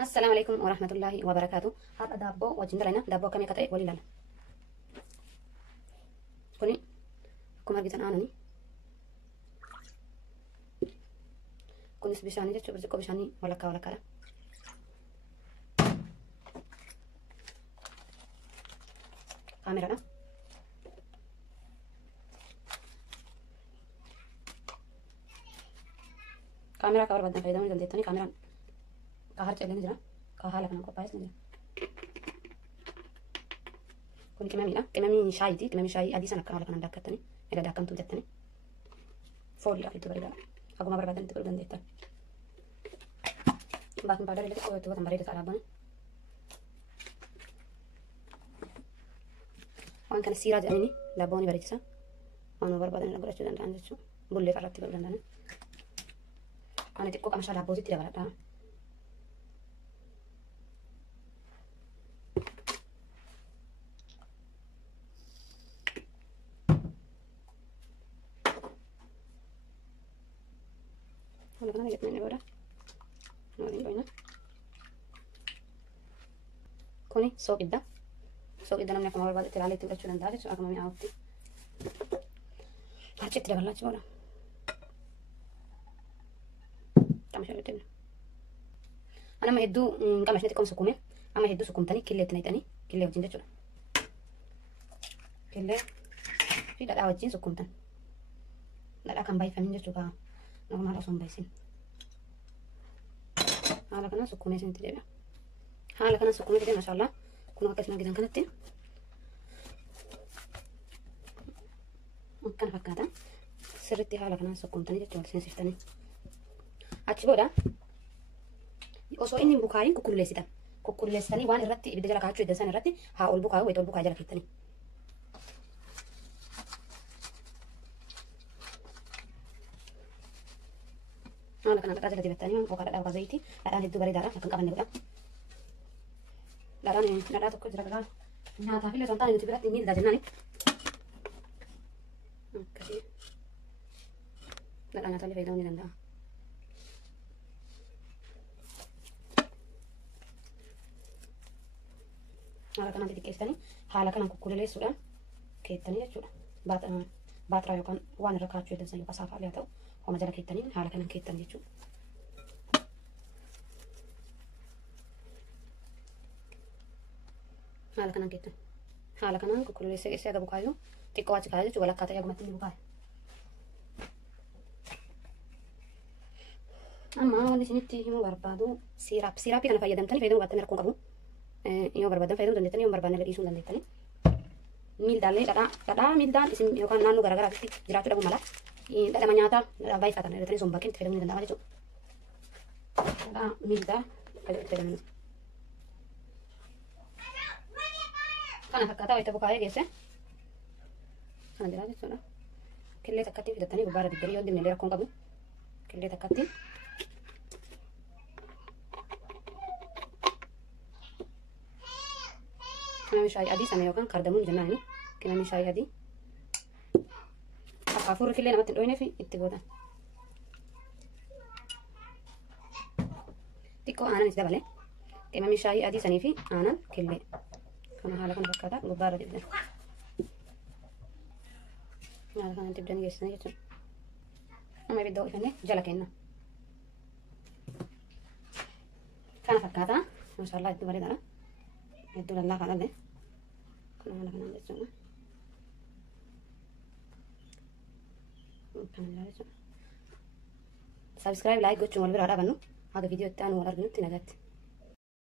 السلام عليكم ورحمة الله وبركاته. هذا دابو وجن درينا دابو كم يقطع ولي لا كوني كم أرجع أنا كوني سبيشاني جت برزقو بشاني ولا كلا كاميرا كاميرا كور بدنا فايدة من دلتني كاميرا كهار تقلني جرا كهار لكن أكو بايس نجرا كوني كمامي شاي دي كمامي شاي أدي سنة كهار لكن أنا دكتني إذا دكتم توجتني فوري لا في تبرد أكو ما بربادن تبرد دلتا باكن بعد اللي تكو تبغى تمريض على بني وان كان السيرة جاني لابوني بريتسا وأنا بربادن لا برشة دان عندي شو بولي فرقت تبرد دان أنا تكو كم شهر لابوزي تيجي برا هلا كنا جبنا نبرة نورين بينا كوني سوق إدّا نمنا كم بعد ترى عليه تبغى شو نداره شو أكمل عاوتي هرشة ترى والله شو ولا كم شهر تبنا أنا ما هدو كم شهر تكون سكومة أما هدو سكوم تاني كله وجين ده شو كله في لا وجين سكوم تان لا كم باي فمين ده شو كا نورمال أصلا بايسين هلا كنا سكومة سنتي ده هلا كنا سكومة كده ما شاء الله كنا كسمة جدا كانت كان فكاتا سرتي هلا كنا سكومة تاني ده شو سنسيفتني أتشبودا osoo inni bukaariin kukkulleessitanii waan irratti ibidda jala kaachuu idda san irratti haa ol bukaa'u wayita ol bukaa jala keettanii haala kanaan dhadhaa jala dibattanii waan qokaa dhadhaa zayitii dhadhaan hedduu bareedaadha akka hin qabanne godha dhadhaa tokko jira garaa nyaataaf illee osoo hin taane nuti biratti inni dada jennaani akkasii dhadhaa nyaataa illee fayyadamuu ni danda'a. haala kanaan xixiqqeessitanii haala kanaan kukkuleessuudhaan keettanii jechuudha. Baatiraa yookaan waan irra kaachuu dandeessan yookaan saafaa haa ta'u homa jala keettanii haala kanaan keettan jechuudha. Haala kanaan keettan. Haala kanaan kukkuleessee aga bukaayyuu xiqqoo achi kaa'ee jechuudha walakkaa ta'ee agumatti ni bukaa'e. Amma wanti isinitti himuu barbaadu siiraappii kana fayyadamtanii fayyadamuu baattanii rakkoon qabu. Yoo barbaadan fayyadamuu dandeettanii yoo barbaanne dhiisuu dandeettanii miildaalee dhadhaa miildaan isin yookaan naannoo garaagaraatti jiraachuu dhabuu mala dhadhama nyaataa dhadhaa baay'ee faatan irratti sun bakkeen itti fayyadamuu ni danda'ama jechuudha. Dhadhaa miildaa itti fayyadamu. Kana fakkaataa wayita bukaa'ee geesse kana jira jechuudha. Killee takkatti fidattanii gubbaarra digdarii yoo dimnelee rakkoon qabu killee takkatti. Kemami shaayii adii sana yookaan kardamuun jennaan kemami shaayii adii akka hafuurri fillee namatti hin dhohineef itti gootan xiqqoo aanan itti dabale kemami shaayii adii sanii fi aanan killee kana haala kana fakkaata gubbaarra dibdan haala kana dibdan geessisanii jechuudha. Amma ibidda ho'ifannee jala kenna kana fakkaata maashaallah itti bareedaadha. Hedduu lallaafaa dhalle kun haala kanaan jechuudha. Kana jira jechuudha. Subscribe like gochuun wal biraa dhaabannu haga viidiyoo itti aanu wal arginutti nagaatti.